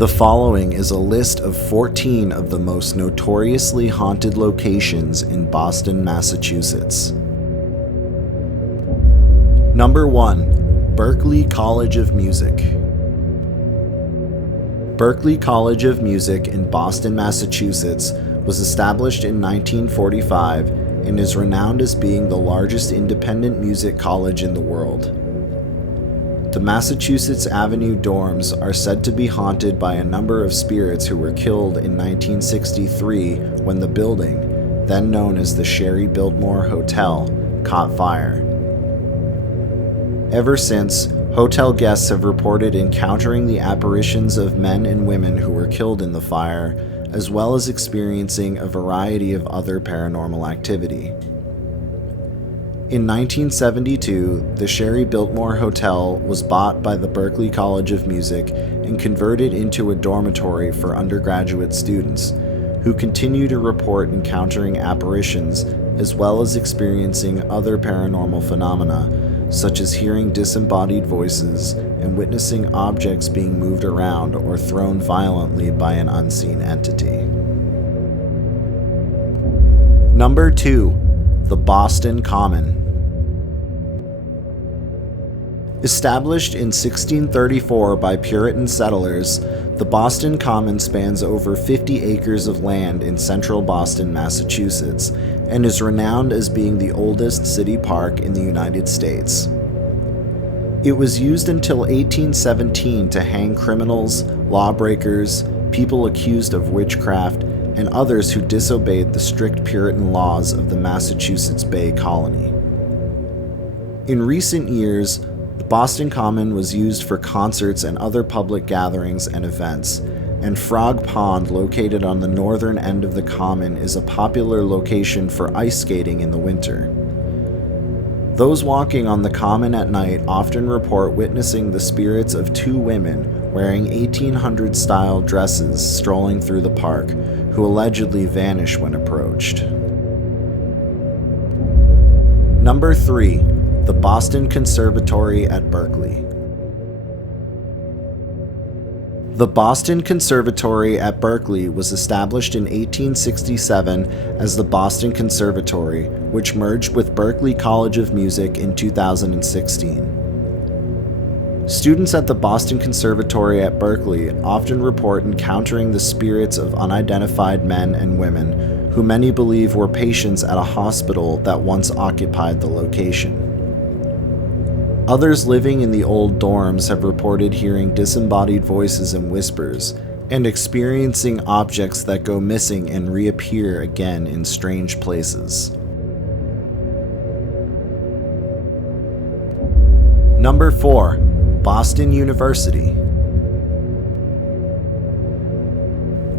The following is a list of 14 of the most notoriously haunted locations in Boston, Massachusetts. Number 1. Berklee College of Music. Berklee College of Music in Boston, Massachusetts was established in 1945 and is renowned as being the largest independent music college in the world. The Massachusetts Avenue dorms are said to be haunted by a number of spirits who were killed in 1963 when the building, then known as the Sherry Biltmore Hotel, caught fire. Ever since, hotel guests have reported encountering the apparitions of men and women who were killed in the fire, as well as experiencing a variety of other paranormal activity. In 1972, the Sherry Biltmore Hotel was bought by the Berklee College of Music and converted into a dormitory for undergraduate students, who continue to report encountering apparitions as well as experiencing other paranormal phenomena, such as hearing disembodied voices and witnessing objects being moved around or thrown violently by an unseen entity. Number 2. The Boston Common. Established in 1634 by Puritan settlers, the Boston Common spans over 50 acres of land in central Boston, Massachusetts, and is renowned as being the oldest city park in the United States. It was used until 1817 to hang criminals, lawbreakers, people accused of witchcraft, and others who disobeyed the strict Puritan laws of the Massachusetts Bay Colony. In recent years, the Boston Common was used for concerts and other public gatherings and events, and Frog Pond, located on the northern end of the Common, is a popular location for ice skating in the winter. Those walking on the Common at night often report witnessing the spirits of two women wearing 1800s-style dresses strolling through the park, who allegedly vanish when approached. Number 3. The Boston Conservatory at Berklee. The Boston Conservatory at Berklee was established in 1867 as the Boston Conservatory, which merged with Berklee College of Music in 2016. Students at the Boston Conservatory at Berklee often report encountering the spirits of unidentified men and women, who many believe were patients at a hospital that once occupied the location. Others living in the old dorms have reported hearing disembodied voices and whispers, and experiencing objects that go missing and reappear again in strange places. Number 4. Boston University.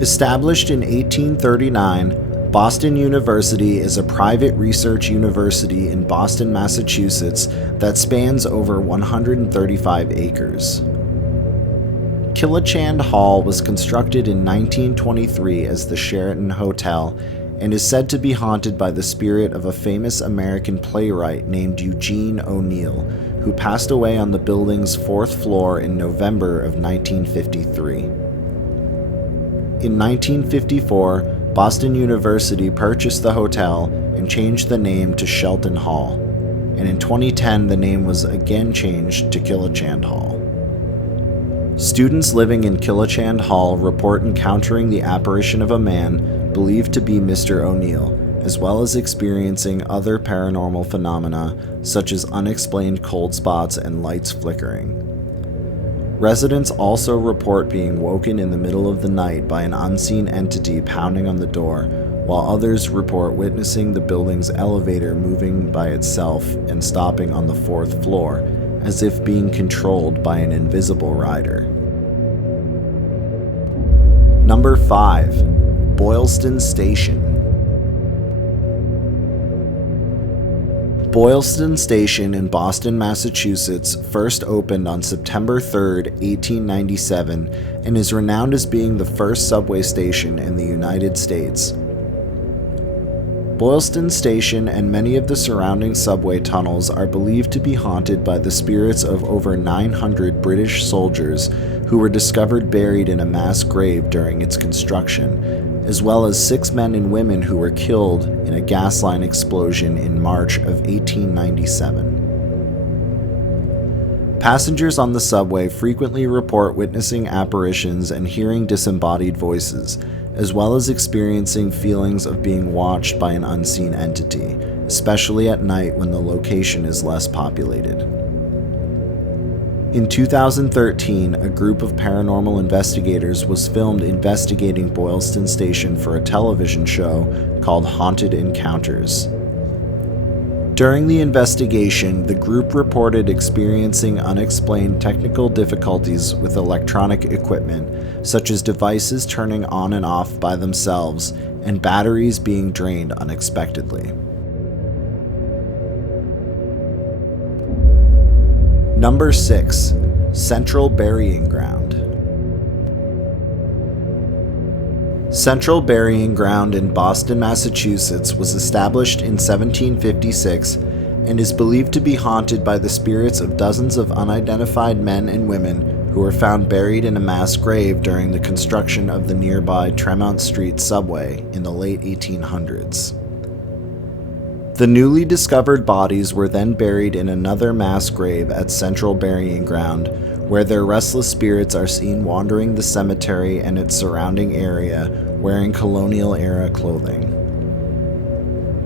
Established in 1839, Boston University is a private research university in Boston, Massachusetts that spans over 135 acres. Killichand Hall was constructed in 1923 as the Sheraton Hotel and is said to be haunted by the spirit of a famous American playwright named Eugene O'Neill, who passed away on the building's 4th floor in November of 1953. In 1954, Boston University purchased the hotel and changed the name to Shelton Hall, and in 2010 the name was again changed to Killichand Hall. Students living in Killichand Hall report encountering the apparition of a man believed to be Mr. O'Neill, as well as experiencing other paranormal phenomena such as unexplained cold spots and lights flickering. Residents also report being woken in the middle of the night by an unseen entity pounding on the door, while others report witnessing the building's elevator moving by itself and stopping on the 4th floor, as if being controlled by an invisible rider. Number 5. Boylston Station. Boylston Station in Boston, Massachusetts first opened on September 3, 1897, and is renowned as being the first subway station in the United States. Boylston Station and many of the surrounding subway tunnels are believed to be haunted by the spirits of over 900 British soldiers who were discovered buried in a mass grave during its construction, as well as 6 men and women who were killed in a gas line explosion in March of 1897. Passengers on the subway frequently report witnessing apparitions and hearing disembodied voices, as well as experiencing feelings of being watched by an unseen entity, especially at night when the location is less populated. In 2013, a group of paranormal investigators was filmed investigating Boylston Station for a television show called Haunted Encounters. During the investigation, the group reported experiencing unexplained technical difficulties with electronic equipment, such as devices turning on and off by themselves and batteries being drained unexpectedly. Number 6. Central Burying Ground. Central Burying Ground in Boston, Massachusetts was established in 1756 and is believed to be haunted by the spirits of dozens of unidentified men and women who were found buried in a mass grave during the construction of the nearby Tremont Street subway in the late 1800s. The newly discovered bodies were then buried in another mass grave at Central Burying Ground, where their restless spirits are seen wandering the cemetery and its surrounding area wearing colonial-era clothing.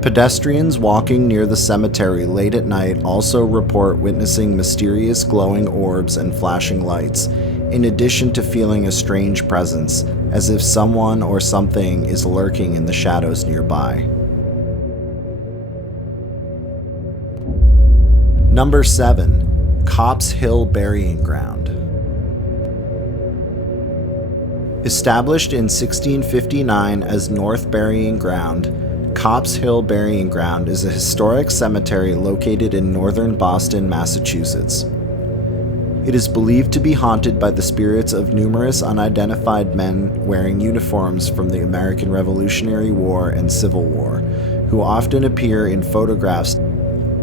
Pedestrians walking near the cemetery late at night also report witnessing mysterious glowing orbs and flashing lights, in addition to feeling a strange presence, as if someone or something is lurking in the shadows nearby. Number 7. Copp's Hill Burying Ground. Established in 1659 as North Burying Ground, Copp's Hill Burying Ground is a historic cemetery located in northern Boston, Massachusetts. It is believed to be haunted by the spirits of numerous unidentified men wearing uniforms from the American Revolutionary War and Civil War, who often appear in photographs.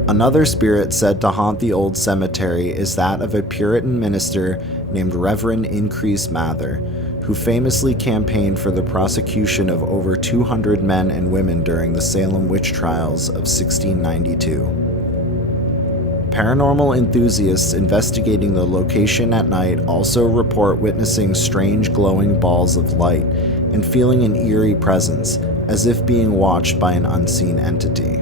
Another spirit said to haunt the old cemetery is that of a Puritan minister named Reverend Increase Mather, who famously campaigned for the prosecution of over 200 men and women during the Salem witch trials of 1692. Paranormal enthusiasts investigating the location at night also report witnessing strange glowing balls of light and feeling an eerie presence, as if being watched by an unseen entity.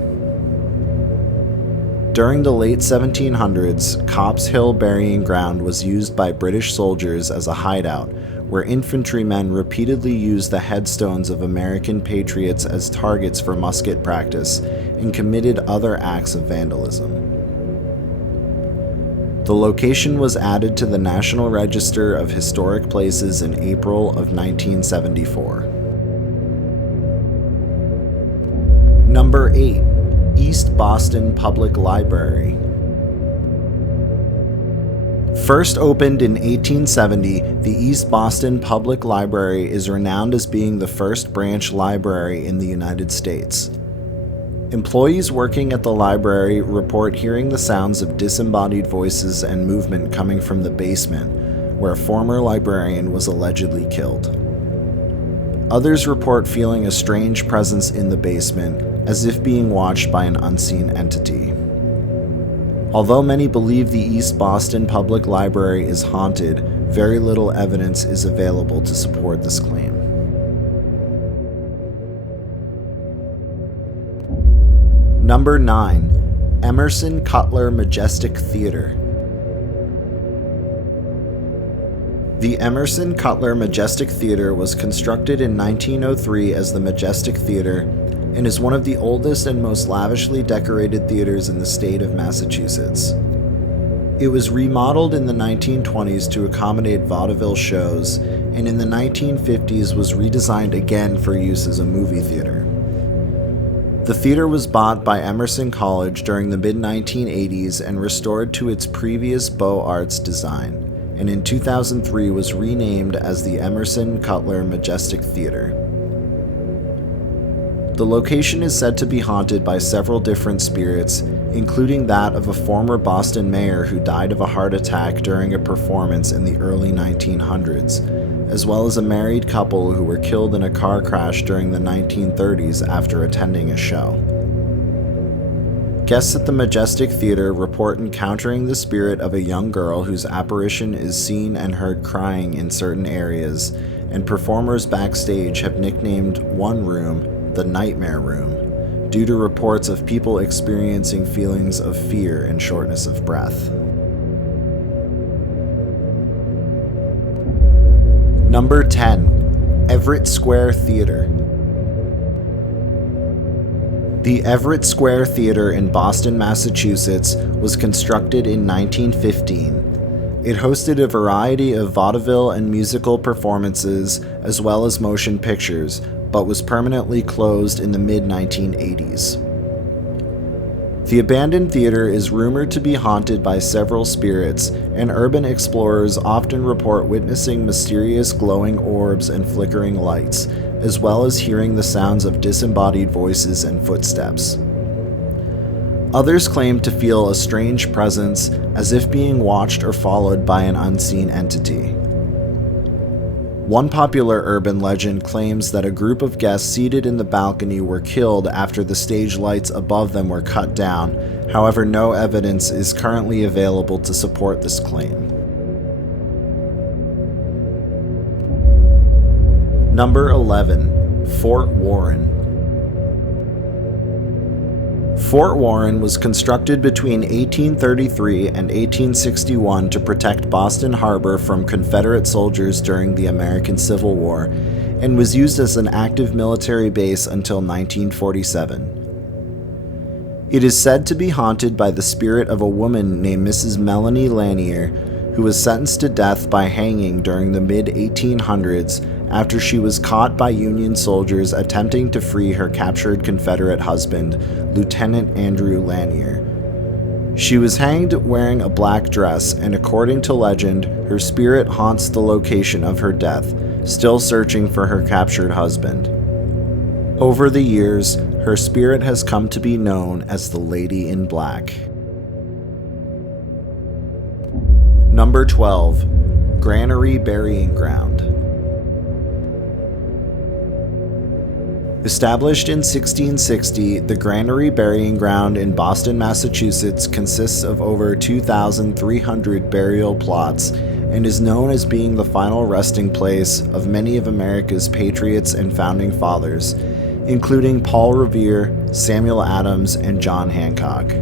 During the late 1700s, Copp's Hill Burying Ground was used by British soldiers as a hideout, where infantrymen repeatedly used the headstones of American patriots as targets for musket practice and committed other acts of vandalism. The location was added to the National Register of Historic Places in April of 1974. Number 8. East Boston Public Library. First opened in 1870, the East Boston Public Library is renowned as being the first branch library in the United States. Employees working at the library report hearing the sounds of disembodied voices and movement coming from the basement, where a former librarian was allegedly killed. Others report feeling a strange presence in the basement, as if being watched by an unseen entity. Although many believe the East Boston Public Library is haunted, very little evidence is available to support this claim. Number 9. Emerson, Cutler Majestic Theater. The Emerson, Cutler Majestic Theater was constructed in 1903 as the Majestic Theater and is one of the oldest and most lavishly decorated theaters in the state of Massachusetts. It was remodeled in the 1920s to accommodate vaudeville shows, and in the 1950s was redesigned again for use as a movie theater. The theater was bought by Emerson College during the mid-1980s and restored to its previous Beaux Arts design, and in 2003 was renamed as the Emerson Cutler Majestic Theater. The location is said to be haunted by several different spirits, including that of a former Boston mayor who died of a heart attack during a performance in the early 1900s, as well as a married couple who were killed in a car crash during the 1930s after attending a show. Guests at the Majestic Theater report encountering the spirit of a young girl whose apparition is seen and heard crying in certain areas, and performers backstage have nicknamed one room the Nightmare Room, due to reports of people experiencing feelings of fear and shortness of breath. Number 10. Everett Square Theater. The Everett Square Theater in Boston, Massachusetts was constructed in 1915. It hosted a variety of vaudeville and musical performances as well as motion pictures, but was permanently closed in the mid-1980s. The abandoned theater is rumored to be haunted by several spirits, and urban explorers often report witnessing mysterious glowing orbs and flickering lights, as well as hearing the sounds of disembodied voices and footsteps. Others claim to feel a strange presence, as if being watched or followed by an unseen entity. One popular urban legend claims that a group of guests seated in the balcony were killed after the stage lights above them were cut down. However, no evidence is currently available to support this claim. Number 11. Fort Warren. Fort Warren was constructed between 1833 and 1861 to protect Boston Harbor from Confederate soldiers during the American Civil War, and was used as an active military base until 1947. It is said to be haunted by the spirit of a woman named Mrs. Melanie Lanier, who was sentenced to death by hanging during the mid-1800s after she was caught by Union soldiers attempting to free her captured Confederate husband, Lieutenant Andrew Lanier. She was hanged wearing a black dress, and according to legend, her spirit haunts the location of her death, still searching for her captured husband. Over the years, her spirit has come to be known as the Lady in Black. Number 12. Granary Burying Ground. Established in 1660, the Granary Burying Ground in Boston, Massachusetts consists of over 2,300 burial plots and is known as being the final resting place of many of America's patriots and founding fathers, including Paul Revere, Samuel Adams, and John Hancock.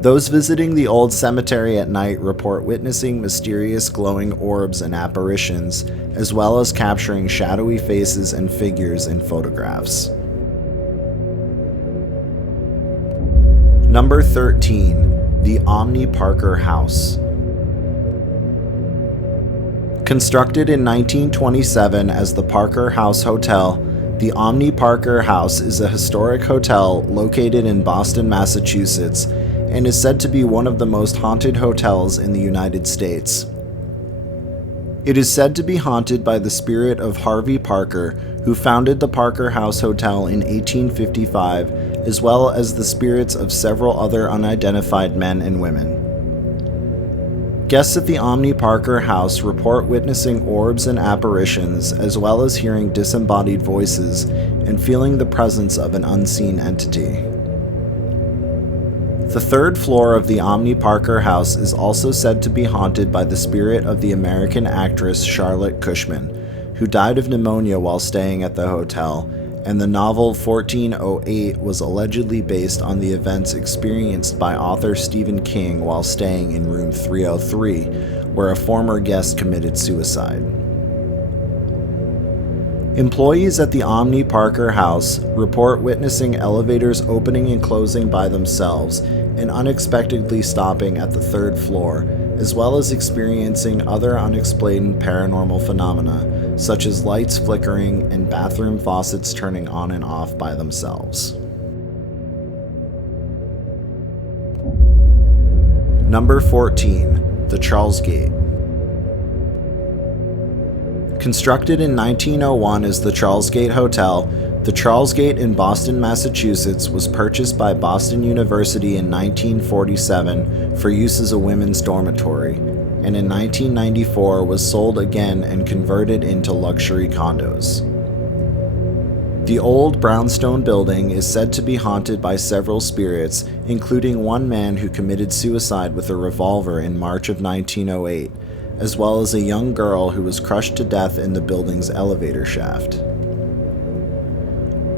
Those visiting the old cemetery at night report witnessing mysterious glowing orbs and apparitions, as well as capturing shadowy faces and figures in photographs. Number 13. The Omni Parker House. Constructed in 1927 as the Parker House Hotel, the Omni Parker House is a historic hotel located in Boston, Massachusetts, and is said to be one of the most haunted hotels in the United States. It is said to be haunted by the spirit of Harvey Parker, who founded the Parker House Hotel in 1855, as well as the spirits of several other unidentified men and women. Guests at the Omni Parker House report witnessing orbs and apparitions, as well as hearing disembodied voices and feeling the presence of an unseen entity. The third floor of the Omni Parker House is also said to be haunted by the spirit of the American actress Charlotte Cushman, who died of pneumonia while staying at the hotel, and the novel 1408 was allegedly based on the events experienced by author Stephen King while staying in room 303, where a former guest committed suicide. Employees at the Omni Parker House report witnessing elevators opening and closing by themselves and unexpectedly stopping at the third floor, as well as experiencing other unexplained paranormal phenomena, such as lights flickering and bathroom faucets turning on and off by themselves. Number 14. The Charlesgate. Constructed in 1901 as the Charlesgate Hotel, The Charlesgate in Boston, Massachusetts was purchased by Boston University in 1947 for use as a women's dormitory, and in 1994 was sold again and converted into luxury condos. The old brownstone building is said to be haunted by several spirits, including one man who committed suicide with a revolver in March of 1908, as well as a young girl who was crushed to death in the building's elevator shaft.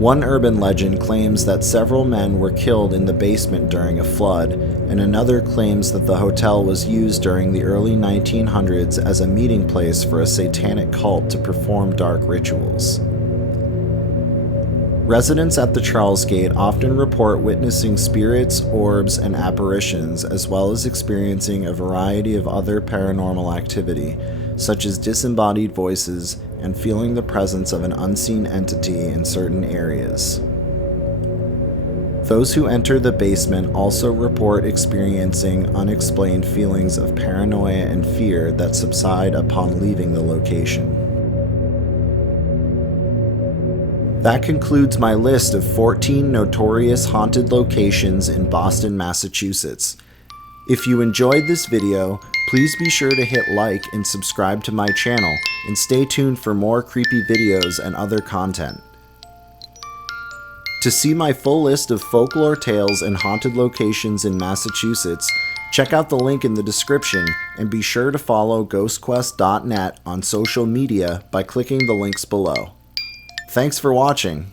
One urban legend claims that several men were killed in the basement during a flood, and another claims that the hotel was used during the early 1900s as a meeting place for a satanic cult to perform dark rituals. Residents at the Charlesgate often report witnessing spirits, orbs, and apparitions, as well as experiencing a variety of other paranormal activity, such as disembodied voices and feeling the presence of an unseen entity in certain areas. Those who enter the basement also report experiencing unexplained feelings of paranoia and fear that subside upon leaving the location. That concludes my list of 14 notorious haunted locations in Boston, Massachusetts. If you enjoyed this video, please be sure to hit like and subscribe to my channel, and stay tuned for more creepy videos and other content. To see my full list of folklore tales and haunted locations in Massachusetts, check out the link in the description, and be sure to follow ghostquest.net on social media by clicking the links below. Thanks for watching.